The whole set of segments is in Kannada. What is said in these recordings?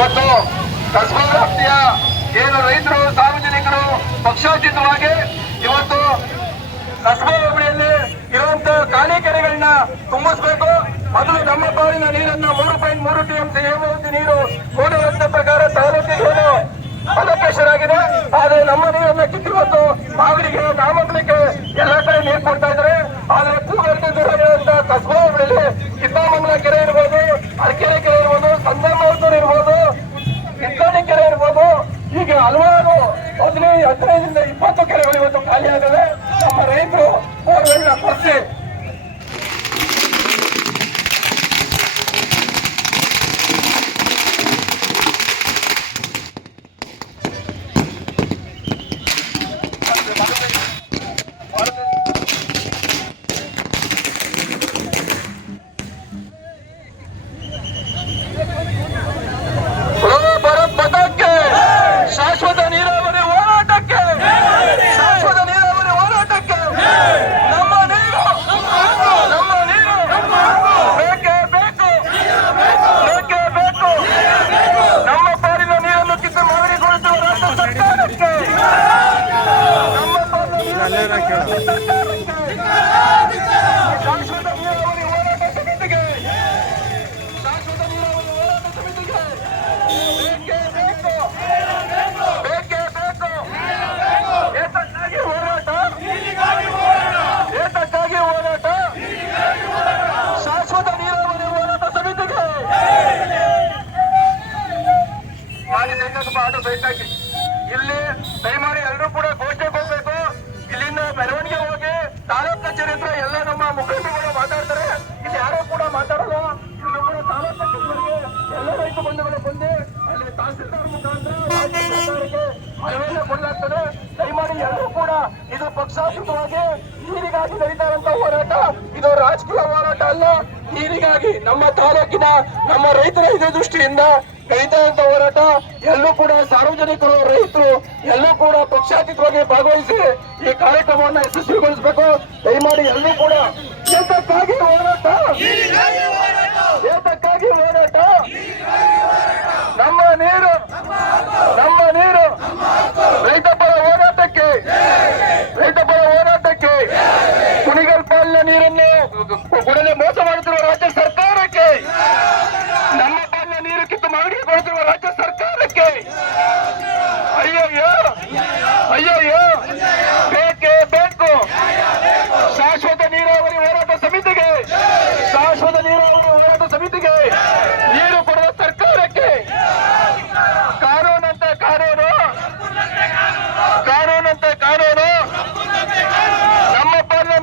ಇವತ್ತು ಕಸ್ಬಾ ವ್ಯಾಪ್ತಿಯ ಏನು ರೈತರು ಸಾರ್ವಜನಿಕರು ಪಕ್ಷಾತೀತವಾಗಿ ಇವತ್ತು ಕಸ್ಬಾ ಹೋಬಳಿಯಲ್ಲಿ ಇರುವಂತಹ ಖಾಲಿ ಕೆರೆಗಳನ್ನ ತುಂಬಿಸಬೇಕು. ಮೊದಲು ನಮ್ಮ ಪಾಲಿನ ನೀರನ್ನ 3.3 TMC ಹೇಮಾವತಿ ನೀರು ಕೋಣೆ ಪ್ರಕಾರ ತಾಲೂಕಿಗೆ ಅಲೋಕೇಶನ್ ಆಗಿದೆ. ಆದ್ರೆ ನಮ್ಮ ನೀರನ್ನ ಕಿತ್ತಿವತ್ತು ಮಾಗಡಿಗೆ ನಾಮಕ್ಕಳಿಗೆ ಎಲ್ಲ ಕಡೆ ನೀರು ಕೊಡ್ತಾ ಇದ್ದಾರೆ. ಆದ್ರೆ ಕೂಗರ್ತಿರುವಂತಹ ಕಸ್ಬಾ ಹೋಬಳಿಯಲ್ಲಿ ಕಿತ್ತಾಮಂಗಲ ಕೆರೆ ಇರ್ಬೋದು, ಅರಕೆರೆ ಕೆರೆ ಇರ್ಬೋದು, ಸಂದರ್ಭ ಇರ್ಬೋದು, ಇತ್ಕಾಣಿ ಕೆರೆ ಇರ್ಬೋದು, ಹೀಗೆ ಹಲವಾರು 15ರಿಂದ 20 ಕೆರೆಗಳು ಇವತ್ತು ಖಾಲಿ ಆಗವೆ. ನಮ್ಮ ರೈತರು ಬೋರ್ವೆಲ್ನ ಕೊಚ್ಚಿ ಶಾಶ್ವತ ನೀರಾವರಿ ಹೋರಾಟಕ್ಕೆ, ಶಾಶ್ವತ ನೀರಾವರಿ ಹೋರಾಟಕ್ಕೆ ನಮ್ಮ ನೀರು ಬೇಕೇ ಬೇಕು, ಬೇಕೇ ಬೇಕು. ನಮ್ಮ ಪಾಲಿನ ನೀರನ್ನು ಕಿತ್ತು ಮಾಗಡಿಗೊಳಿಸುವ ರಾಜ್ಯ ಸರ್ಕಾರಕ್ಕೆ, ನಮ್ಮ ಪಾಲಿನ ಶಾಶ್ವತ ನೀರಾವರಿ ಹೋರಾಟ ಸಮಿತಿಗೆ, ಶಾಶ್ವತ ನೀರಾವರಿ ಹೋರಾಟ ಸಮಿತಿಗೆ ಬೇಕೇ ಬೇಕು, ಬೇಕೇ ಬೇಕು. ಏತಕ್ಕಾಗಿ ಹೋರಾಟ, ಏತಕ್ಕಾಗಿ ಹೋರಾಟ, ಶಾಶ್ವತ ನೀರಾವರಿ ಹೋರಾಟ ಸಮಿತಿಗೆ. ಆಟೋ ಬೇಕಾಗಿ ಇಲ್ಲಿ ದಯಮಾಡಿ ಎಲ್ಲರೂ ಕೂಡ ಘೋಷಣೆಗೆ ಹೋಗ್ಬೇಕು. ಇಲ್ಲಿಂದ ಮೆರವಣಿಗೆ ಹೋಗಿ ತಾಲೂಕು ಕಚೇರಿ ಹತ್ರ ಎಲ್ಲ ನಮ್ಮ ಮುಖಂಡರುಗಳು ಮಾತಾಡ್ತಾರೆ. ಇಲ್ಲಿ ಯಾರು ಕೂಡ ಮಾತಾಡಲ್ಲ. ಇಲ್ಲಿ ಕೂಡ ತಾಲೂಕು ಕಚೇರಿಗೆ ಎಲ್ಲ ರೈತ ಬಂಧುಗಳು ಬಂದು ಅಲ್ಲಿ ತಹಸೀಲ್ದಾರ್ ಮುಖಾಂತರ ರಾಜ್ಯ ಸರ್ಕಾರಕ್ಕೆ ಮನವಿಯನ್ನು ಕೊಡಲಾಗ್ತದೆ. ದಯಮಾಡಿ ಎಲ್ಲರೂ ಕೂಡ ಇದು ಪಕ್ಷಾತೀತವಾಗಿ ನೀರಿಗಾಗಿ ನಡೀತಾ ಇರುವಂತಹ ಹೋರಾಟ, ಇದು ರಾಜಕೀಯ ಹೋರಾಟ ಅಲ್ಲ. ನೀರಿಗಾಗಿ ನಮ್ಮ ತಾಲೂಕಿನ ನಮ್ಮ ರೈತರ ಹಿತದೃಷ್ಟಿಯಿಂದ ನಡೀತಾ ಇರುವಂತಹ ಹೋರಾಟ. ಎಲ್ಲೂ ಕೂಡ ಸಾರ್ವಜನಿಕರು, ರೈತರು ಎಲ್ಲೂ ಕೂಡ ಪಕ್ಷಾತೀತವಾಗಿ ಭಾಗವಹಿಸಿ ಈ ಕಾರ್ಯಕ್ರಮವನ್ನು ಯಶಸ್ವಿಗೊಳಿಸಬೇಕು. ದಯಮಾಡಿ ಎಲ್ಲರೂ ಕೂಡ ಏತಕ್ಕಾಗಿ ಹೋರಾಟ, ಏತಕ್ಕಾಗಿ ಹೋರಾಟ, ನಮ್ಮ ನೀರು, ನಮ್ಮ ನೀರು, ರೈತ ಪರ ಹೋರಾಟಕ್ಕೆ, ರೈತ ಪರ ಹೋರಾಟಕ್ಕೆ, ಕುಣಿಗಲ್ ಪಾಲಿನ ನೀರನ್ನು ಕೂಡಲೇ ಮೋಸ ಮಾಡುತ್ತಿರುವ ರಾಜ್ಯ ಸರ್ಕಾರಕ್ಕೆ, ನಮ್ಮ ಪಾಲಿನ ನೀರು ಕಿತ್ತು ಮಾಗಡಿಗೊಳಿಸಿರುವ ರಾಜ್ಯ ಸರ್ಕಾರಕ್ಕೆ ಅಯ್ಯಯ್ಯೋ, ಅಯ್ಯಯ್ಯೋ, ಬೇಕೇ ಬೇಕು. ಶಾಶ್ವತ ನೀರಾವರಿ ಹೋರಾಟ ಸಮಿತಿಗೆ, ಶಾಶ್ವತ ನೀರಾವರಿ ಹೋರಾಟ ಸಮಿತಿಗೆ, ನೀರು ಕೊಡುವ ಸರ್ಕಾರಕ್ಕೆ, ಕಾನೂನಂತೆ ಕಾನೂನು, ಕಾನೂನಂತೆ ಕಾನೂನು, ನಮ್ಮ ಪಾಲಿನ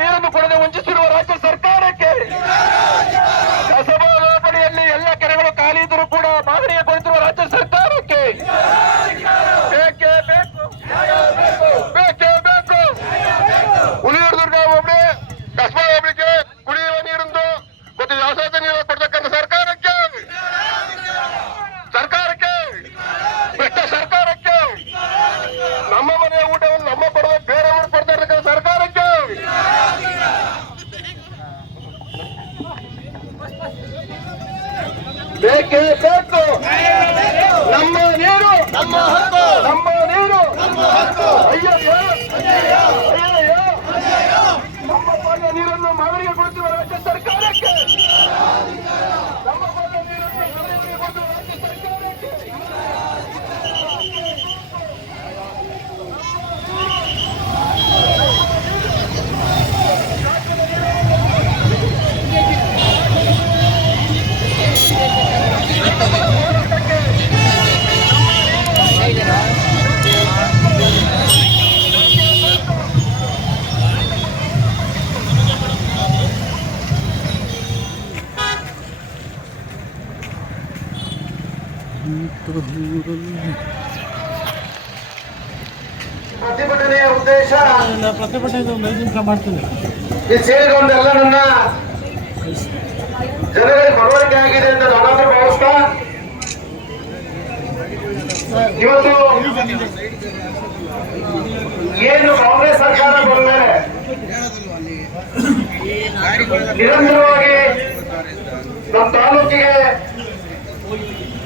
ನೀರನ್ನು ಕೊಡದೆ ವಂಚಿಸಿರುವ ರಾಜ್ಯ ಸರ್ಕಾರಕ್ಕೆ, ಕಸಬಾ ಹೋಬಳಿಯಲ್ಲಿ ಎಲ್ಲ ಕೆರೆಗಳು ಖಾಲಿ ಇದ್ದರೂ ಕೂಡ ಮಾಗಡಿಗೆ ಕೊಡುತ್ತಿರುವ ರಾಜ್ಯ ಸರ್ಕಾರಕ್ಕೆ ಬೇಕೇ ಬೇಕು, ಬೇಕೇ ಬೇಕು. ಹುಲಿಯೂರು ಹೋಬಳಿ ಕಸಬಾ ಹೋಬಳಿಗೆ ಕುಡಿಯುವ ನೀರಿಂದು ಮತ್ತು ವ್ಯವಸಾಯದ ನೀರು ಕೊಡ್ತಕ್ಕಂಥ ಸರ್ಕಾರಕ್ಕೆ, ಸರ್ಕಾರಕ್ಕೆ, ಭ್ರಷ್ಟ ಸರ್ಕಾರಕ್ಕೆ, ನಮ್ಮ ಮನೆಯ ಊಟವನ್ನು ನಮ್ಮ ಪಡೆದ ಬೇರೆಯವರು ಕೊಡ್ತಾ ಇರ್ತಕ್ಕಂಥ ಸರ್ಕಾರಕ್ಕೆ ಬೇಕೇ ಬೇಕು. ನಮ್ಮ ನೀರು, ನಮ್ಮ ಹಕ್ಕು, ನಮ್ಮ ನೀರು, ನಮ್ಮ ಹಕ್ಕು. ಅಯ್ಯಯ್ಯೋ, ಅಯ್ಯಯ್ಯೋ, ನಮ್ಮ ಪಾಲಿನ ನೀರನ್ನು ಮಾಗಡಿಗೆ ಕೊಡುತ್ತಿರುವ ರಾಜ್ಯ ಸರ್ಕಾರಕ್ಕೆ, ನಮ್ಮ ಪಾಲಿನ ನೀರನ್ನು ಮಾಗಡಿಗೆ ಕೊಡುತ್ತಿರುವ ರಾಜ್ಯ ಸರ್ಕಾರಕ್ಕೆ ಪ್ರತಿಭಟನೆಯ ಉದ್ದೇಶ ಈ ಸೇರಿಕೊಂಡು ಎಲ್ಲ ನನ್ನ ಜನರಿಗೆ ಮನವರಿಕೆ ಆಗಿದೆ ಅಂತ ನಾನಾದ್ರೂ ಭಾವಿಸ್ತಾ ಇವತ್ತು ಏನು ಕಾಂಗ್ರೆಸ್ ಸರ್ಕಾರ ಬಂದರೆ ನಿರಂತರವಾಗಿ ನಮ್ಮ ತಾಲೂಕಿಗೆ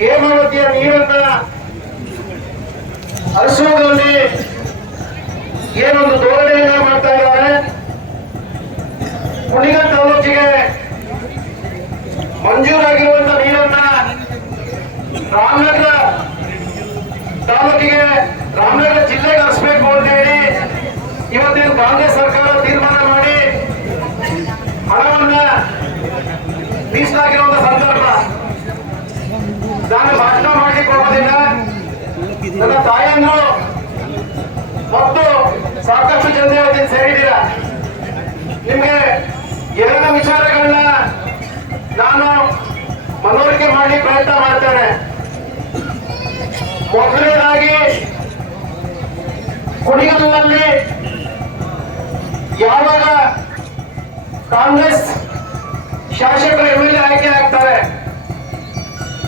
ಹೇಮಾವತಿಯ ನೀರನ್ನ ಹರಿಸುವುದರಲ್ಲಿ ಏನೊಂದು ಧೋರಣೆಯನ್ನ ಮಾಡ್ತಾ ಇದ್ದಾರೆ. ಕುಣಿಗಲ್ ತಾಲೂಕಿಗೆ ಮಂಜೂರಾಗಿರುವಂತಹ ನೀರನ್ನ ರಾಮನಗರ ತಾಲೂಕಿಗೆ, ರಾಮನಗರ ಜಿಲ್ಲೆಗೆ ಹರಿಸಬೇಕು ಅಂತ ಹೇಳಿ ಇವತ್ತೇನು ಕಾಂಗ್ರೆಸ್ ಸರ್ಕಾರ ತೀರ್ಮಾನ ಮಾಡಿ ಹಣವನ್ನ ಮೀಸಲಾಗಿರುವಂತಹ ಸಂದರ್ಭ. ನಾನು ಭಾಷಣ ಮಾಡಲಿಕ್ಕೆ ಹೋಗೋದಿಲ್ಲ. ನನ್ನ ತಾಯಂದ್ರು ಮತ್ತು ಸಾಕಷ್ಟು ಜನತೆ ಸೇರಿದ್ದೀರ. ನಿಮ್ಗೆ ಎರಡು ವಿಚಾರಗಳನ್ನ ನಾನು ಮನವರಿಕೆ ಮಾಡಲಿಕ್ಕೆ ಪ್ರಯತ್ನ ಮಾಡ್ತೇನೆ. ಮೊದಲನೇದಾಗಿ, ಕುಣಿಗಲ್ನಲ್ಲಿ ಯಾವಾಗ ಕಾಂಗ್ರೆಸ್ ಶಾಸಕರು MLA ಆಯ್ಕೆ ಆಗ್ತಾರೆ,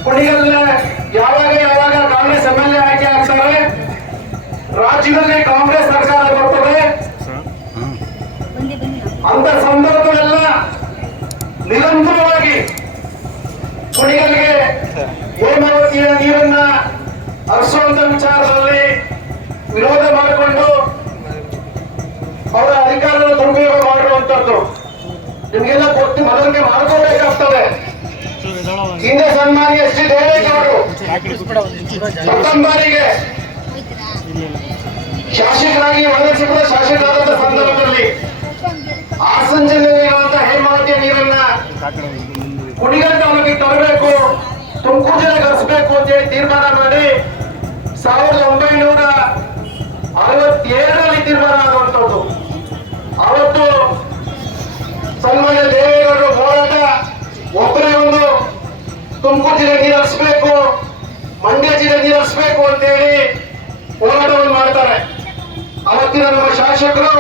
ಕುಣಿಗಲ್ ಯಾವಾಗ ಕಾಂಗ್ರೆಸ್ MLA ಆಯ್ಕೆ ಆಗ್ತಾರೆ, ರಾಜ್ಯದಲ್ಲಿ ಕಾಂಗ್ರೆಸ್ ಸರ್ಕಾರ ಬರ್ತದೆ. ಅಂತ ಸಂದರ್ಭದಲ್ಲ ನಿರಂತರವಾಗಿ ಕುಣಿಗಲ್ಗೆ ಹೇಮಾವತಿಯ ನೀರನ್ನ ಹರಿಸುವಂತ ವಿಚಾರದಲ್ಲಿ ವಿರೋಧ ಮಾಡಿಕೊಂಡು ಅವರ ಅಧಿಕಾರವನ್ನು ದುರುಪಯೋಗ ಮಾಡಿರುವಂತದ್ದು ನಿಮಗೆಲ್ಲ ಗೊತ್ತು, ಮೊದಲಿಗೆ ಮಾಡ್ಕೋಬೇಕಾಗ್ತದೆ. ಹಿಂದೆ ಸನ್ಮಾನ್ಯ ಶ್ರೀ ದೇವೇಗೌಡರು ಪ್ರಥಮ ಬಾರಿಗೆ ಶಾಸಕರಾಗಿ ಒಳಗಿಸಿದ ಶಾಸಕರಾದಂತಹ ಸಂದರ್ಭದಲ್ಲಿ ಹಾಸನ ಜಿಲ್ಲೆಯಲ್ಲಿರುವಂತಹ ಹೇಮಾವತಿಯ ನೀರನ್ನ ಕುಣಿಗಲ್ ತಾಲೂಕಿಗೆ ತರಬೇಕು, ತುಮಕೂರು ಜಿಲ್ಲೆಗೆ ಹರಿಸಬೇಕು ಅಂತ ಹೇಳಿ ತೀರ್ಮಾನ ಮಾಡಿ 1967ರಲ್ಲಿ ತೀರ್ಮಾನ ಆಗುವಂತದ್ದು. ಅವತ್ತು ಸನ್ಮಾನ್ಯ ದೇವೇಗೌಡರು ಹೋರಾಟ ಒಬ್ಬರೇ ಒಂದು ತುಮಕೂರು ಜಿಲ್ಲೆ ನೀರು ಹರಿಸಬೇಕು, ಮಂಡ್ಯ ಜಿಲ್ಲೆ ನೀರು ಹರಿಸಬೇಕು ಅಂತ ಹೇಳಿ ಹೋರಾಟವನ್ನು ಮಾಡ್ತಾರೆ. ಅವತ್ತಿನ ನಮ್ಮ ಶಾಸಕರು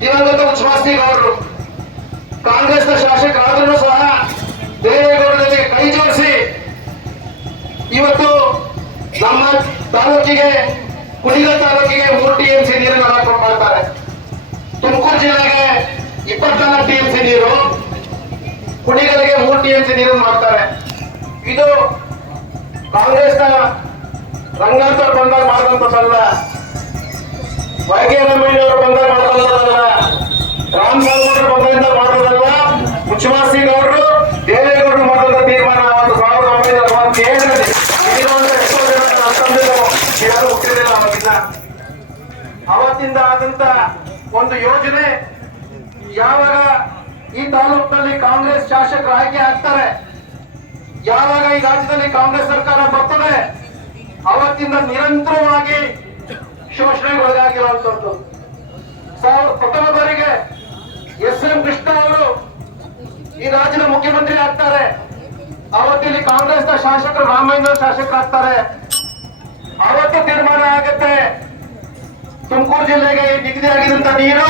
ದಿವಂಗತ ಉಚ್ಮಾಸ್ತಿಗೌಡರು ಕಾಂಗ್ರೆಸ್ನ ಶಾಸಕರಾದ್ರೂ ಸಹ ದೇವೇಗೌಡರ ಜೊತೆಗೆ ಕೈ ಜೋಡಿಸಿ ಇವತ್ತು ನಮ್ಮ ತಾಲೂಕಿಗೆ, ಕುಣಿಗಲ್ ತಾಲೂಕಿಗೆ 3 TMC ನೀರನ್ನು ಅಲಾಟ್ಮೆಂಟ್ ಮಾಡ್ತಾರೆ. ತುಮಕೂರು ಜಿಲ್ಲೆಗೆ 24 TMC ನೀರು, ಕುಣಿಗಲ್ಗೆ 3 TMC ನೀರನ್ನು ಮಾಡ್ತಾರೆ. ಇದು ಕಾಂಗ್ರೆಸ್ನ ರಂಗನಾಥ್ ಬಂದಾಗ ಮಾಡಿದಂಥದ್ದಲ್ಲ, ವೈದ್ಯರಮಯ್ಯವರು ಬಂದಾಗ ಮಾಡಿದಂಥದ್ದಲ್ಲ, ರಾಮಸಾಗೌಡರು ಬಂದಾಗ ಮಾಡೋದಲ್ಲ, ಮುಚ್ಚಮಾಸಿಗೌಡರು ದೇವೇಗೌಡರು ಮಾಡಿದ ತೀರ್ಮಾನ 1967ರಲ್ಲಿ. ಯಾರು ಹುಟ್ಟಿರಲಿಲ್ಲ ಅವತ್ತಿನ. ಅವತ್ತಿಂದ ಆದಂತ ಒಂದು ಯೋಜನೆ ಯಾವಾಗ ಈ ತಾಲೂಕಿನಲ್ಲಿ ಕಾಂಗ್ರೆಸ್ ಶಾಸಕರು ಆಯ್ಕೆ ಆಗ್ತಾರೆ, ಯಾವಾಗ ಈ ರಾಜ್ಯದಲ್ಲಿ ಕಾಂಗ್ರೆಸ್ ಸರ್ಕಾರ ಬರ್ತದೆ, ಅವತ್ತಿಂದ ನಿರಂತರವಾಗಿ ಶೋಷಣೆಗೊಳಗಾಗಿರುವಂತದ್ದು. ಪ್ರಥಮ ಬಾರಿಗೆ SM ಕೃಷ್ಣ ಅವರು ಈ ರಾಜ್ಯದ ಮುಖ್ಯಮಂತ್ರಿ ಆಗ್ತಾರೆ. ಅವತ್ತಿಲ್ಲಿ ಕಾಂಗ್ರೆಸ್ನ ಶಾಸಕರು ರಾಮೇಂದ್ರ ಶಾಸಕರಾಗ್ತಾರೆ. ಅವತ್ತು ತೀರ್ಮಾನ ಆಗುತ್ತೆ, ತುಮಕೂರು ಜಿಲ್ಲೆಗೆ ನಿಗದಿಯಾಗಿರುವಂತ ನೀರು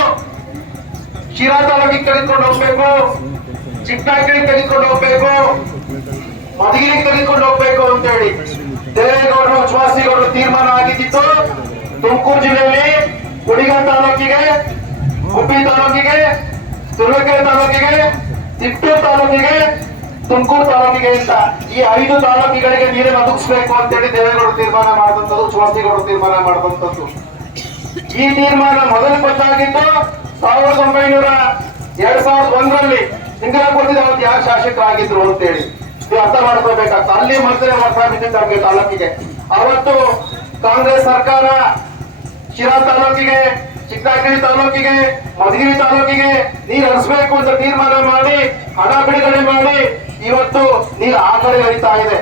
ಶಿರಾ ತಾಲೂಕಿಗೆ ತೆಗೆದುಕೊಂಡು ಹೋಗ್ಬೇಕು, ಚಿಕ್ಕನಾಯ್ಕಳಿಗೆ ತೆಗೆದುಕೊಂಡು ಹೋಗ್ಬೇಕು, ಮಧುಗಿರಿಗೆ ತೆಗೆದುಕೊಂಡು ಹೋಗ್ಬೇಕು ಅಂತ ಹೇಳಿ ದೇವೇಗೌಡರು ಉಚ್ಮಾಸ್ತಿಗೌಡರು ತೀರ್ಮಾನ ಆಗಿದ್ದು. ತುಮಕೂರು ಜಿಲ್ಲೆಯಲ್ಲಿ ಕುಣಿಗಲ್ ತಾಲೂಕಿಗೆ, ಗುಬ್ಬಿ ತಾಲೂಕಿಗೆ, ತುರುವೇಕೆರೆ ತಾಲೂಕಿಗೆ, ತಿಪ್ಪೂರು ತಾಲೂಕಿಗೆ, ತುಮಕೂರು ತಾಲೂಕಿಗೆ ಅಂತ ಈ 5 ತಾಲೂಕುಗಳಿಗೆ ನೀರನ್ನು ಒದಗಿಸಬೇಕು ಅಂತ ಹೇಳಿ ದೇವೇಗೌಡರು ತೀರ್ಮಾನ ಮಾಡಿದಂಥದ್ದು, ಉಚ್ಮಾಸ್ತಿಗೌಡರು ತೀರ್ಮಾನ ಮಾಡಿದಂಥದ್ದು. ಈ ತೀರ್ಮಾನ ಮೊದಲು ಗೊತ್ತಾಗಿದ್ದು 2001ರಲ್ಲಿ. ನಿಂಗೆಲ್ಲ ಗೊತ್ತಿದೆ ಅವತ್ತು ಯಾರು ಶಾಸಕರಾಗಿದ್ರು ಅಂತೇಳಿ, ನೀವು ಅರ್ಥ ಮಾಡ್ಕೋಬೇಕಾಗ್ತದೆ. ಅಲ್ಲಿ ಮಂತ್ರಿ ಮಾಡ್ತಾ ಬಿದ್ದಿತ್ತು ನಮಗೆ ತಾಲೂಕಿಗೆ. ಅವತ್ತು ಕಾಂಗ್ರೆಸ್ ಸರ್ಕಾರ ಶಿರಾ ತಾಲೂಕಿಗೆ, ಚಿಕ್ಕನಾಯ್ಕಳಿ ತಾಲೂಕಿಗೆ, ಮಧುಗಿರಿ ತಾಲೂಕಿಗೆ ನೀರು ಹರಿಸಬೇಕು ಅಂತ ತೀರ್ಮಾನ ಮಾಡಿ ಹಣ ಬಿಡುಗಡೆ ಮಾಡಿ ಇವತ್ತು ನೀರು ಆ ಕಡೆ ಹರಿತಾ ಇದೆ.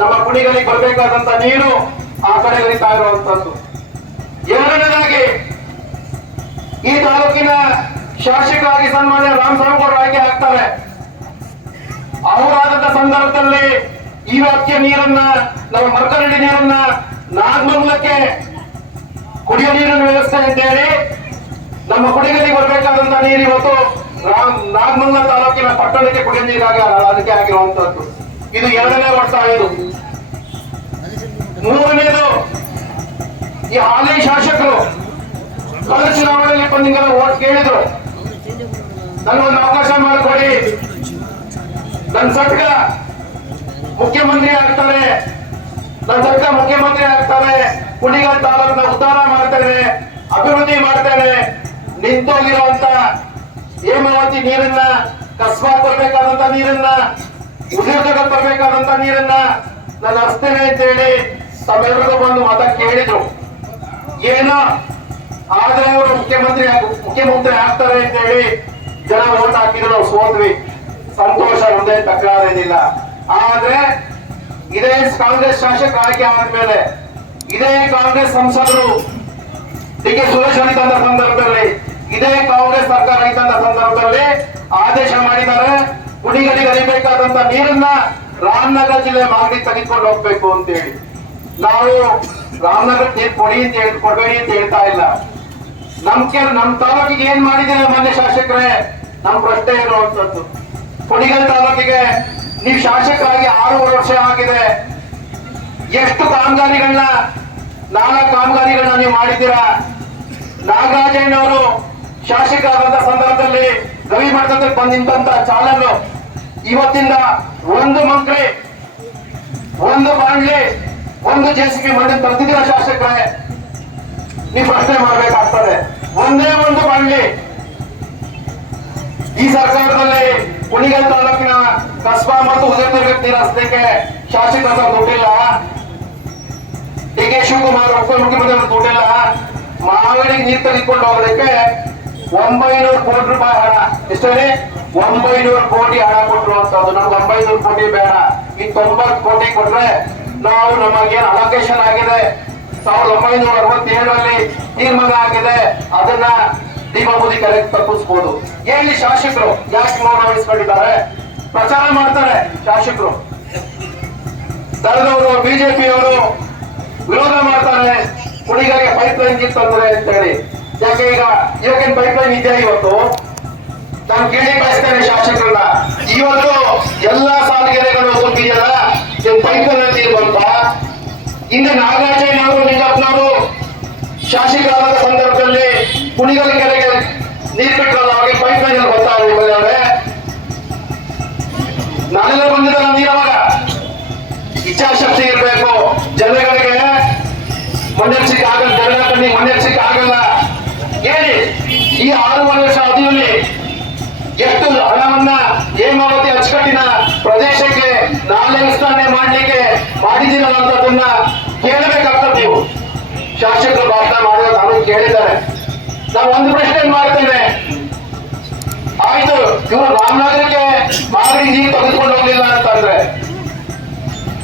ನಮ್ಮ ಕುಣಿಗಲಿಗೆ ಬರಬೇಕಾದಂತ ನೀರು ಆ ಕಡೆ ಹರಿತಾ ಇರುವಂತದ್ದು. ಎರಡನೇದಾಗಿ, ಈ ತಾಲೂಕಿನ ಶಾಸಕರಾಗಿ ಸನ್ಮಾನ್ಯ ರಾಮಸಾಗೌಡರು ಆಯ್ಕೆ ಆಗ್ತಾರೆ. ಅವರಾದಂತ ಸಂದರ್ಭದಲ್ಲಿ ಈ ವಾಕ್ಯ ನೀರನ್ನ, ನಮ್ಮ ಮರಕರಡಿ ನೀರನ್ನ ನಾಗಮಂಗಲಕ್ಕೆ ಕುಡಿಯೋ ನೀರಿನ ವ್ಯವಸ್ಥೆ ಅಂತ ಹೇಳಿ ನಮ್ಮ ಕುಡಿಗಲಿಗೆ ಬರಬೇಕಾದಂತ ನೀರು ಇವತ್ತು ನಾಗಮಂಗಲ ತಾಲೂಕಿನ ಪಟ್ಟಣಕ್ಕೆ ಕುಡಿಯೋ ನೀರಾಗಿ ಅದಕ್ಕೆ ಆಗಿರುವಂತದ್ದು. ಇದು 2ನೇ ವರ್ಷ. ಇದು 3ನೇದು, ಈ ಹಾಲಿ ಶಾಸಕರು ಕಳೆದ ಚುನಾವಣೆಯಲ್ಲಿ ಬಂದಿಗೆಲ್ಲ ಓಟ್ ಕೇಳಿದ್ರು, ನನಗೊಂದು ಅವಕಾಶ ಮಾಡಿಕೊಡಿ, ನನ್ನ ಸಟ್ಕ ಮುಖ್ಯ ಮುಖ್ಯಮಂತ್ರಿ ಆಗ್ತಾರೆ, ನನ್ನ ಸರ್ಕಾರ ಮುಖ್ಯಮಂತ್ರಿ ಆಗ್ತಾರೆ, ಕುಣಿಗಲ್ ತಾಲೂಕನ್ನ ಉದ್ಧಾರ ಮಾಡ್ತೇನೆ, ಅಭಿವೃದ್ಧಿ ಮಾಡ್ತೇನೆ, ನಿಂತೋಗಿರುವಂತ ಹೇಮಾವತಿ ನೀರನ್ನ, ಕಸ್ಬಾಗ್ ಬರ್ಬೇಕಾದಂತ ನೀರನ್ನ, ಉದ್ಯೋಗಕ್ಕೆ ಬರ್ಬೇಕಾದಂತ ನೀರನ್ನ ನಾನು ಹರಿಸ್ತೇನೆ ಅಂತ ಹೇಳಿ ತಮ್ಮೆಲ್ಲರಿಗೂ ಬಂದು ಮತ ಕೇಳಿದ್ರು. ಏನೋ ಆದ್ರೆ ಅವರು ಮುಖ್ಯಮಂತ್ರಿ ಆಗ್ತಾರೆ ಅಂತ ಹೇಳಿ ಜನ ಓಟ್ ಹಾಕಿದ್ರು, ನಾವು ಸೋತ್ವಿ. ಸಂತೋಷ, ಒಂದೇ ತಕರಾರೇನಿಲ್ಲ. ಆದ್ರೆ ಇದೇ ಕಾಂಗ್ರೆಸ್ ಶಾಸಕ ಆಯ್ಕೆ ಆದ್ಮೇಲೆ ಇದೇ ಕಾಂಗ್ರೆಸ್ ಸಂಸದರು ಡಿ ಕೆ ಸುರೇಶ್ ಇದ್ದಂತ ಸಂದರ್ಭದಲ್ಲಿ, ಇದೇ ಕಾಂಗ್ರೆಸ್ ಸರ್ಕಾರ ಇದ್ದಂತ ಸಂದರ್ಭದಲ್ಲಿ ಆದೇಶ ಮಾಡಿದ್ದಾರೆ, ಕುಡಿಗಳಿಗೆ ಹರಿಬೇಕಾದಂತ ನೀರನ್ನ ರಾಮನಗರ ಜಿಲ್ಲೆ ಮಾಗಡಿ ತೆಗೆದುಕೊಂಡು ಹೋಗ್ಬೇಕು ಅಂತ ಹೇಳಿ. ನಾವು ರಾಮನಗರ ನೀರು ಕೊಡಬೇಡಿ ಅಂತ ಹೇಳ್ತಾ ಇಲ್ಲ. ನಮ್ ತಾಲೂಕಿಗೆ ಏನ್ ಮಾಡಿದ್ದೀರ ಮಾನ್ಯ ಶಾಸಕರೇ, ನಮ್ ಪ್ರಶ್ನೆ ಇರುವಂತದ್ದು. ಕುಣಿಗಲ್ ತಾಲೂಕಿಗೆ ನೀವು ಶಾಸಕರಾಗಿ 6 ವರ್ಷ ಆಗಿದೆ, ಎಷ್ಟು ಕಾಮಗಾರಿಗಳನ್ನ, 4 ಕಾಮಗಾರಿಗಳನ್ನ ನೀವು ಮಾಡಿದ್ದೀರಾ. ನಾಗರಾಜಯ್ಯನವರು ಶಾಸಕರಾದಂತ ಸಂದರ್ಭದಲ್ಲಿ ರವಿ ಮಠದಲ್ಲಿ ಬಂದು ನಿಂತ ಚಾಲನ್ನು ಇವತ್ತಿಂದ 1 ಮಂಕ್ರಿ, 1 ಬಾಂಡ್ಲಿ, 1 JCB ಮಣ್ಣು ತಂದಿದ್ದೀರಾ ಶಾಸಕರೇ, ನೀವು ಪ್ರಶ್ನೆ ಮಾಡ್ಬೇಕಾಗ್ತದೆ. ಒಂದೇ 1 ಬಾಂಡ್ಲಿ ಈ ಸರ್ಕಾರದಲ್ಲಿ ಕುಣಿಗಲ್ ತಾಲೂಕಿನ ಕಸ್ಬಾ ಮತ್ತು ಉದಯದುರ್ಗಕ್ಕೆ ನೀರು ಹರಿಸಲಿಕ್ಕೆ ಶಾಸಕರ ದುಡ್ಡಿಲ್ಲ. ಡಿ ಕೆ ಶಿವಕುಮಾರ್ ಉಪಮುಖ್ಯಮಂತ್ರಿ ದುಡ್ಡಿಲ್ಲ. ಮಾಗಡಿಗೆ ನೀರು ತೆಗೆದುಕೊಂಡು ಹೋಗೋದಕ್ಕೆ 900 ಕೋಟಿ ರೂಪಾಯಿ ಹಣ, ಎಷ್ಟೇ 900 ಕೋಟಿ ಹಣ ಕೊಟ್ಟಿರುವಂತದ್ದು. ನಮ್ಗೆ 900 ಕೋಟಿ ಬೇಡ, ಈ 90 ಕೋಟಿ ಕೊಟ್ರೆ ನಾವು ನಮಗೇನು ಅಲೋಕೇಶನ್ ಆಗಿದೆ 1967ರಲ್ಲಿ ತೀರ್ಮಾನ ಆಗಿದೆ, ಅದನ್ನ ದೀಪಾವಳಿ ಕರೆಕ್ಟ್ ತಪ್ಪಿಸ್ಬೋದು. ಎಲ್ಲಿ ಶಾಸಕರು ಯಾಕೆ ಮೌನ ವಹಿಸ್ಕೊಂಡಿದ್ದಾರೆ? ಪ್ರಚಾರ ಮಾಡ್ತಾರೆ ಶಾಸಕರು, ದಳದವರು ಬಿಜೆಪಿಯವರು ವಿರೋಧ ಮಾಡ್ತಾರೆ, ಕುಡಿಗಳಿಗೆ ಪೈಪ್ ಲೈನ್ ತಂದ್ರೆ ಅಂತ ಹೇಳಿ. ಯಾಕೆ ಇವಕ್ಕೇನು ಪೈಪ್ ಲೈನ್ ಇದೆಯಾ? ಇವತ್ತು ನಾನು ಕೇಳಿ ಬಯಸ್ತೇನೆ ಶಾಸಕರನ್ನ, ಇವತ್ತು ಎಲ್ಲಾ ಸಾಲಿಗೆರೆಗಳು ತುಂಬಿದೆಯಲ್ಲ, ಪೈಪ್ ಲೈನ್ ನೀರು ಬಂತ. ಹಿಂದೆ ನಾಗರಾಜಯ್ಯನವರು, ನಿಂಗಪ್ಪನವರು ಶಾಸಕರಾದ ಸಂದರ್ಭದಲ್ಲಿ ಕುಣಿಗಲ್ ಕೆರೆಗೆ ನೀರು ಬಿಟ್ಟರಲ್ಲ, ಅವಾಗ ಪೈಪ್ ಲೈನ್ ಗೊತ್ತಾಗಲಿಲ್ಲ. ನಾನೆಲ್ಲ ಬಂದಿದ್ದಲ್ಲ ನೀರು, ಅವಾಗ ಇಚ್ಛಾಶಕ್ತಿ ಇರಬೇಕು. ಜನಗಳಿಗೆ ಮಣ್ಣೆರ್ಸಿಕೆ ಆಗಲ್ಲ, ಜನಗಳ ಕಣ್ಣಿಗೆ ಮಣ್ಣೆರ್ಸಿಕೆ ಆಗಲ್ಲ. ಹೇಳಿ, ಈ 6 ವರ್ಷ ಅವಧಿಯಲ್ಲಿ ಎಷ್ಟು ಹಣವನ್ನ ಹೇಮಾವತಿ ಅಚ್ಚುಕಟ್ಟಿನ ಪ್ರದೇಶಕ್ಕೆ ನಾಲೆ ವಿಸ್ತರಣೆ ಮಾಡ್ಲಿಕ್ಕೆ ಮಾಡಿದ್ದೀರಲ್ಲ ಅಂತದನ್ನ ಕೇಳಬೇಕಾಗ್ತದೆ. ನೀವು ಶಾಸಕರು ಭಾಷಣ ಮಾಡಿದ ನಾನು ಕೇಳಿದ್ದಾರೆ. ನಾವು ಒಂದು ಪ್ರಶ್ನೆ ಮಾಡ್ತೇನೆ, ಆಯ್ತು ಇವರು ರಾಮನಗರಕ್ಕೆ ಮಾಗಡಿ ನೀರು ತೆಗೆದುಕೊಂಡು ಹೋಗ್ಲಿಲ್ಲ ಅಂತಂದ್ರೆ,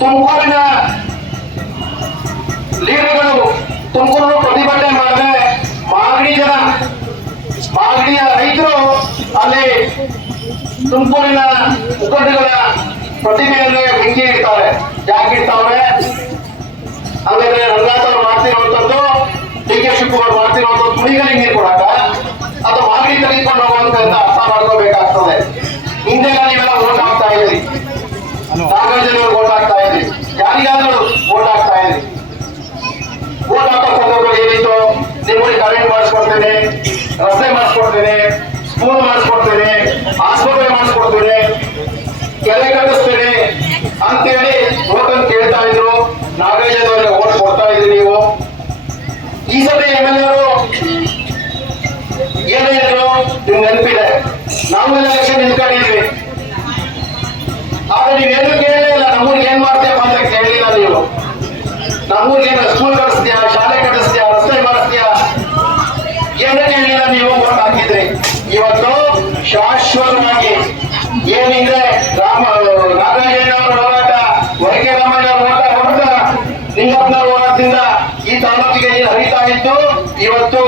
ತುಮಕೂರಿನ ಲೀಡರ್ಗಳು ತುಮಕೂರು ಪ್ರತಿಭಟನೆ ಮಾಡಿದ್ರೆ ಮಾಗಡಿಯ ರೈತರು ಅಲ್ಲಿ ತುಮಕೂರಿನ ಮುಖಂಡಗಳ ಪ್ರತಿಭೆಯನ್ನು ಬೆಂಕಿ ಇಡ್ತಾರೆ. ಯಾಕೆ ಇಡ್ತಾವ್ರೆ? ಹಾಗಾದ್ರೆ ರಂಗನಾಥ್ ಅವರು ಮಾಡ್ತಿರುವಂತದ್ದು, ಡಿ ಕೆ ಶಿವಕುಮಾರ್ ಮಾಡ್ತಿರುವಂತದ್ದು ಕುಣಿಗಲಿಗೆ ನೀರು ಕೊಡಾಕ ಅಥವಾ ಮಾಗಡಿ ತೆಗೆದುಕೊಂಡು ಹೋಗುವಂತ ಅರ್ಥ ಮಾಡ್ಕೋಬೇಕಾಗ್ತದೆ. ಹಿಂದೆಲ್ಲ ನೀವೆಲ್ಲ ಓಟ್ ಹಾಕ್ತಾ ಇದ್ರಿ, ನಾಗರಾಜನವರು ಓಟ್ ಹಾಕ್ತಾ ಇದ್ರಿ, ಯಾರಿಗಾದ್ರೂ ಓಟ್ ಹಾಕ್ತಾ ಇದ್ರಿ. ಓಟ್ ಹಾಕೋ ಸಂದರ್ಭದಲ್ಲಿ ಏನಿತ್ತು? ನಿಮ್ಮೂರಿಗೆ ಕರೆಂಟ್ ಮಾಡಿಸ್ಕೊಡ್ತೇನೆ, ರಸ್ತೆ ಮಾಡಿಸ್ಕೊಡ್ತೇನೆ, ಸ್ಕೂಲ್ ಮಾಡಿಸ್ಕೊಡ್ತೇನೆ, ಆಸ್ಪತ್ರೆ ಮಾಡಿಸ್ಕೊಡ್ತೇನೆ, ಕೆರೆ ಕಟ್ಟಿಸ್ತೇನೆ ಅಂತೇಳಿ ಓಟ್ ಅಂತ ಕೇಳ್ತಾ ಇದ್ರು. ನಾಗರಾಜನವರಿಗೆ ಓಟ್ ಕೊಡ್ತಾ ಇದ್ರಿ ನೀವು. ಈ ಸತಿ MLA ಅವರು ಏನಿದ್ರು ನಿಮ್ಗೆ ನೆನಪಿದೆ, ನಾವು ಎಲೆಕ್ಷನ್ ನಿಂತ್ಕೊಂಡಿದ್ವಿ. ಆದ್ರೆ ನೀವೇನು ಕೇಳಲೇ ಇಲ್ಲ. ನಮ್ಮೂರಿಗೆ ಏನ್ ಮಾಡ್ತೇವೆ ಅಂತ ಕೇಳಲಿಲ್ಲ ನೀವು. ನಮ್ಮೂರಿಗೆ ಸ್ಕೂಲ್ ಕಳಿಸ್ತೀಯಾ, ಶಾಲೆ ಕಟ್ಟಿಸ್ತೀಯಾ, ರಸ್ತೆ ಮಾಡಿಸ್ತೀಯಾ, ಏನು ಕೇಳಿಲ್ಲ. ನೀವು ಓಟ್ ಹಾಕಿದ್ರಿ. ಇವತ್ತು ಶಾಶ್ವತವಾಗಿ ಏನಿದೆ ನಾಗರಾಜಯ್ಯನವರ ಹೋರಾಟ, ವೈಕೆ ರಾಮಯ್ಯನವರ ಹೋರಾಟ, ನಿಂಗಪ್ಪನವರ ಹೋರಾಟದಿಂದ ಈ ತಾಲೂಕಿಗೆ ನೀರು ಹರಿತಾ ಇತ್ತು. ಇವತ್ತು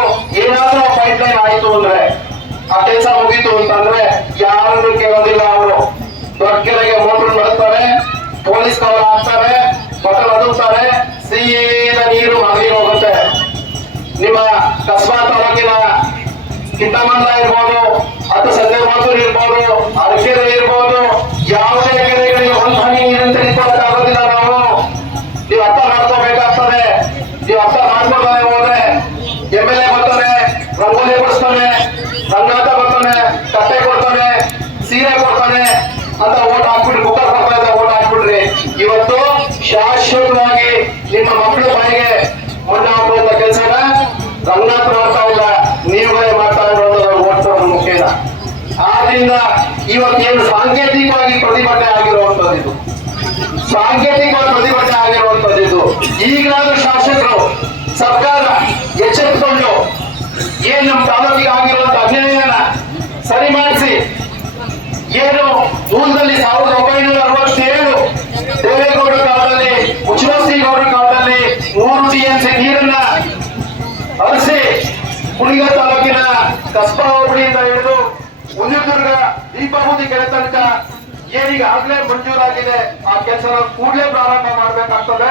ಏನಾದ್ರೂ ಪೈಪ್ ಲೈನ್ ಆಯ್ತು ಅಂದ್ರೆ, ಆ ಕೆಲಸ ಮುಗೀತು ಅಂತಂದ್ರೆ ಯಾರನ್ನು ಕೇಳೋದಿಲ್ಲ. ಅವರು ದೊಡ್ಡ ಕೆರೆಗೆ ಮೋಟರ್ ನಡೆಸ್ತಾರೆ, ಪೊಲೀಸ್ ಕವರ್ ಹಾಕ್ತಾರೆ, ಬಟನ್ ಅದುತ್ತಾರೆ, ಸೀದಾ ನೀರು ಮಾಗಡಿ ಹೋಗುತ್ತೆ. ನಿಮ್ಮ ಕಸ್ಬಾ ತಾಲೂಕಿನ ಕಿತ್ತಮಂದ್ರ ಇರ್ಬೋದು, ಅಥವಾ ಸಂದೇಮಾತೂರು ಇರ್ಬೋದು, ಅರಕೆರೆ ಇರ್ಬೋದು, ಯಾವುದೇ ಕೆರೆಗಳಿಗೆ 1 ಹನಿ ನೀರನ್ನು ತೆಗೆದುಕೊಳ್ಳಕ್ಕಾಗೋದಿಲ್ಲ. ನೀವು ಅರ್ಥ ಮಾಡ್ಕೋಬೇಕಾಗ್ತದೆ. ನೀವು ಅರ್ಥ ಮಾಡ್ಕೊಳ್ತಾನೆ ಹೋದ್ರೆ MLA ಬರ್ತಾನೆ, ರಂಗೋಲಿ ಬಿಡಿಸ್ತಾನೆ, ರಂಗಾಟ ಬರ್ತಾನೆ, ಕಟ್ಟೆ ಕೊಡ್ತಾನೆ, ಸೀರೆ ಕೊಡ್ತಾನೆ ಅಂತ ಓಟ್ ಹಾಕ್ಬಿಟ್ರಿ, ಕುಕ್ಕರ್ ಕೊಡ್ತಾ ಇದ್ದ ಓಟ್ ಹಾಕ್ಬಿಟ್ರಿ. ಇವತ್ತು ಶಾಶ್ವತವಾಗಿ ನಿಮ್ಮ ಮಕ್ಕಳ ಬಾಯಿಗೆ ಮಣ್ಣು ಹಾಕುವಂತ ಕೆಲಸನ ರಂಗನಾಥ್ ಮಾಡ್ತಾ ಇಲ್ಲ, ನೀವುಗಳೇ ಮಾಡ್ತಾ ಇರೋದು ಓಡಿಸೋದು ಮುಖ್ಯನ. ಆದ್ರಿಂದ ಇವತ್ತೇನು ಸಾಂಕೇತಿಕವಾಗಿ ಪ್ರತಿಭಟನೆ ಆಗಿರುವಂತದ್ದು, ಸಾಂಕೇತಿಕವಾಗಿ ಪ್ರತಿಭಟನೆ ಆಗಿರುವಂತದ್ದು, ಈಗಲಾದ್ರೂ ಶಾಸಕರು ಸರ್ಕಾರ ಎಚ್ಚೆತ್ತುಕೊಂಡು ಏನ್ ನಮ್ಮ ತಾಲೂಕಿಗೆ ಆಗಿರುವಂತ ಅನ್ಯಾಯನ ಸರಿ ಮಾಡಿಸಿ, ಏನು ಮೂಲದಲ್ಲಿ 1967 ದೇವೇಗೌಡರ ಕಾಲದಲ್ಲಿ, ಉಚ್ಚವಸ್ತಿಗೌಡರ ಕಾಲದಲ್ಲಿ 3 TMC ನೀರನ್ನ ಹರಿಸಿ ಕುಣಿಗಲ್ ತಾಲೂಕಿನ ಕಸ್ಬಾ ಹೋಬಳಿಯಿಂದ ಹಿಡಿದು ಉದಿದುರ್ಗ ದೀಪಾವತಿ ಕೆರೆ ತನಕ ಏನೀಗ ಆಗ್ಲೇ ಮಂಜೂರಾಗಿದೆ, ಆ ಕೆಲಸನ ಕೂಡಲೇ ಪ್ರಾರಂಭ ಮಾಡ್ಬೇಕಾಗ್ತದೆ.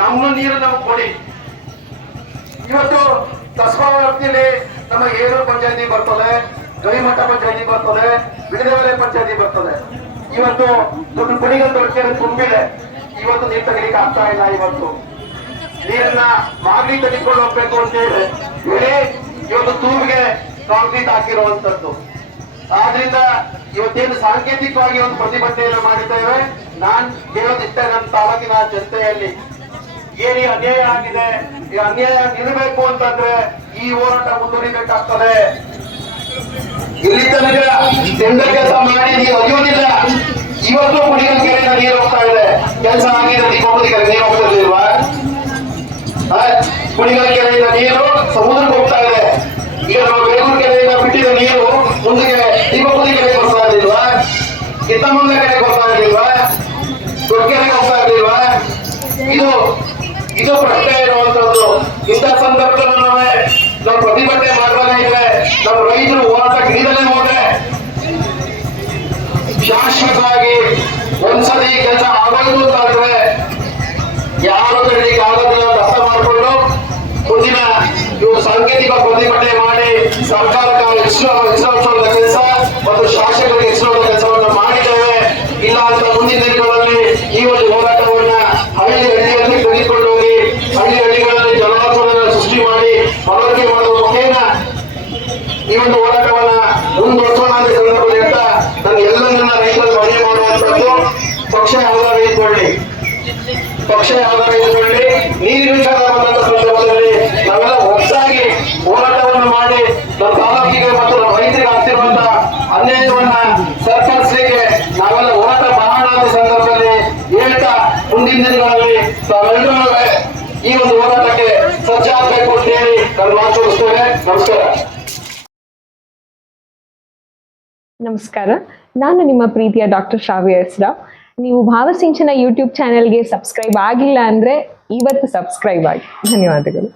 ನಮ್ಮ ನೀರು ನಮಗೆ ಕೊಡಿ. ಇವತ್ತು ಕಸ್ಬಾ ವ್ಯಾಪ್ತಿಯಲ್ಲಿ ನಮಗೆ ಏರೂರು ಪಂಚಾಯತಿ ಬರ್ತದೆ, ಗವಿಮಠ ಪಂಚಾಯತಿ ಬರ್ತದೆ, ಬಿಡದೆವರೆ ಪಂಚಾಯತಿ ಬರ್ತದೆ. ಇವತ್ತು ದೊಡ್ಡ ಕುಣಿಗಲ್ ದೊಡ್ಡ ಕೆರೆ ತುಂಬಿದೆ, ಇವತ್ತು ನೀರು ತೆಗಿಲಿಕ್ಕೆ ಆಗ್ತಾ ಇಲ್ಲ. ಇವತ್ತು ನೀರನ್ನ ಮಾಗಡಿ ತೆಗೆದುಕೊಂಡು ಹೋಗ್ಬೇಕು ಅಂತ ಹೇಳಿ ಇವತ್ತು ತೂಬಿಗೆ ಕಾಂಕ್ರೀಟ್ ಹಾಕಿರುವಂತದ್ದು. ಆದ್ರಿಂದ ಇವತ್ತೇನು ಸಾಂಕೇತಿಕವಾಗಿ ಒಂದು ಪ್ರತಿಭಟನೆಯನ್ನು ಮಾಡಿದ್ದೇವೆ. ನಾನ್ ಕೇಳೋದಿಷ್ಟೇ, ನನ್ನ ತಾಲೂಕಿನ ಜನತೆಯಲ್ಲಿ ಏನಿ ಅನ್ಯಾಯ ಆಗಿದೆ, ಈ ಅನ್ಯಾಯ ನಿಲ್ಲಬೇಕು ಅಂತಂದ್ರೆ ಈ ಹೋರಾಟ ಮುಂದುವರಿಬೇಕಾಗ್ತದೆ. ಇಲ್ಲಿ ತನಕ ಚೆಂದ ಕೆಲಸ ಮಾಡಿ ನೀವು ಅರಿಯೋದಿಲ್ಲ. ಇವತ್ತು ಕುಡಿಯೋ ಕೆರೆಯಿಂದ ನೀರು ಹೋಗ್ತಾ ಇದೆ, ಕೆಲಸ ಆಗಿದೆ. ದೀಪಾವಳಿ ಕೆರೆ ನೀರು ಹೋಗ್ತಿರ್ಲಿಲ್ವಾ? ಕುಡಿಯೋ ಕೆರೆಯಿಂದ ನೀರು ಸಮುದ್ರಕ್ಕೆ ಹೋಗ್ತಾ ಇದೆ. ಈಗ ನಾವು ಬೇಗೂರು ಕೆರೆಯಿಂದ ಬಿಟ್ಟಿರೋ ನೀರು ಮುಂದಕ್ಕೆ ದೀಪಾವಳಿ ಕೆರೆಗೆ ಬರ್ತಾ ಇರ್ಲಿಲ್ವಾ? ಕಿತ್ತಮಂಗ ಕೆರೆಗೆ ಬರ್ತಾ ಇರ್ಲಿಲ್ವಾ? ದೊಡ್ಡ ಕೆರೆಗೆ ಹೋಗ್ತಾ ಇರ್ಲಿಲ್ವಾ? ಇದು ಪ್ರಶ್ನೆ ಇರುವಂತದ್ದು. ಇಂಥ ಸಂದರ್ಭದಲ್ಲಿ ನಾವು ಪ್ರತಿಭಟನೆ ಮಾಡಬಾರೇ ಇದ್ರೆ, ನಮ್ಮ ರೈತರು ಹೋರಾಟ ಹಿಡಿದಲೇ ಹೋದ್ರೆ ಶಾಶ್ವತವಾಗಿ ಒಂದ್ಸಲಿ ಕೆಲಸ ಆಗೋದು ಅಂತಾದ್ರೆ ಯಾರು ಕಡೆಗೆ ಆಗೋದಿಲ್ಲ ಅಂತ ಅರ್ಥ ಮಾಡಿಕೊಂಡು ಮುಂದಿನ ಇವು ಸಾಂಕೇತಿಕ ಪ್ರತಿಭಟನೆ ಮಾಡಿ ಸರ್ಕಾರಕ್ಕೆ ಹೆಸರು ಕೆಲಸ ಮತ್ತು ಶಾಸಕರಿಗೆ ಹೆಸರು ಕೆಲಸವನ್ನು ಮಾಡಿದ್ದೇವೆ. ಇಲ್ಲ ಅಂತ ಮುಂದಿನ ದಿನಗಳಲ್ಲಿ ಈ ಒಂದು ಹೋರಾಟವನ್ನ ಹಳ್ಳಿಯಲ್ಲಿ ತೆಗೆದುಕೊಂಡು ಹೋಗಿ ಹಳ್ಳಿಗಳಲ್ಲಿ ಜಲವಾಸವನ್ನು ಸೃಷ್ಟಿ ಮಾಡಿ ಮನವರಿಕೆ ಮಾಡುವ ಮುಖೇನ ಈ ಒಂದು ಹೋರಾಟವನ್ನ ಮುಂದುವರಿಸೋಣ ಅಂತ ಸಂದರ್ಭದಲ್ಲಿ ಅಂತ ನನ್ನ ಎಲ್ಲ ನನ್ನ ರೈತರನ್ನು ಮನವಿ ಮಾಡುವಂತದ್ದು. ಪಕ್ಷ ಯಾವ್ದಾರು ಇಟ್ಕೊಳ್ಳಿ, ನೀರಿನ ವಿಚಾರ ಬಂದಂತ ಸಂದರ್ಭದಲ್ಲಿ ನಾವೆಲ್ಲ ಒಟ್ಟಾಗಿ ಹೋರಾಟವನ್ನು ಮಾಡಿ ನಮ್ಮ ತಾಲೂಕಿಗೆ ಮತ್ತು ನಮ್ಮ ರೈತರಿಗೆ ಆಗ್ತಿರುವಂತ ಅನ್ಯಾಯವನ್ನ ಸರಿಪಡಿಸಲಿಕ್ಕೆ ನಾವೆಲ್ಲ ಹೋರಾಟ ಮಾಡೋಣ ಅಂತ ಸಂದರ್ಭದಲ್ಲಿ ಹೇಳ್ತಾ ಮುಂದಿನ ದಿನಗಳಲ್ಲಿ ತಾವೆಲ್ಲರೂ ಈ ಒಂದು ಹೋರಾಟಕ್ಕೆ ಸಜ್ಜಾಗಬೇಕು ಅಂತ ಹೇಳಿ ನಾನು ಮಾತು ಮುಗಿಸ್ತೇನೆ. ನಮಸ್ಕಾರ. ನಮಸ್ಕಾರ, ನಾನು ನಿಮ್ಮ ಪ್ರೀತಿಯ ಡಾಕ್ಟರ್ ಶ್ರಾವ್ಯ ಎಸ್ ರಾವ್. ನೀವು ಭಾವಸಿಂಚನ ಯೂಟ್ಯೂಬ್ ಚಾನೆಲ್ಗೆ ಸಬ್ಸ್ಕ್ರೈಬ್ ಆಗಿಲ್ಲ ಅಂದರೆ ಇವತ್ತು ಸಬ್ಸ್ಕ್ರೈಬ್ ಆಗಿ. ಧನ್ಯವಾದಗಳು.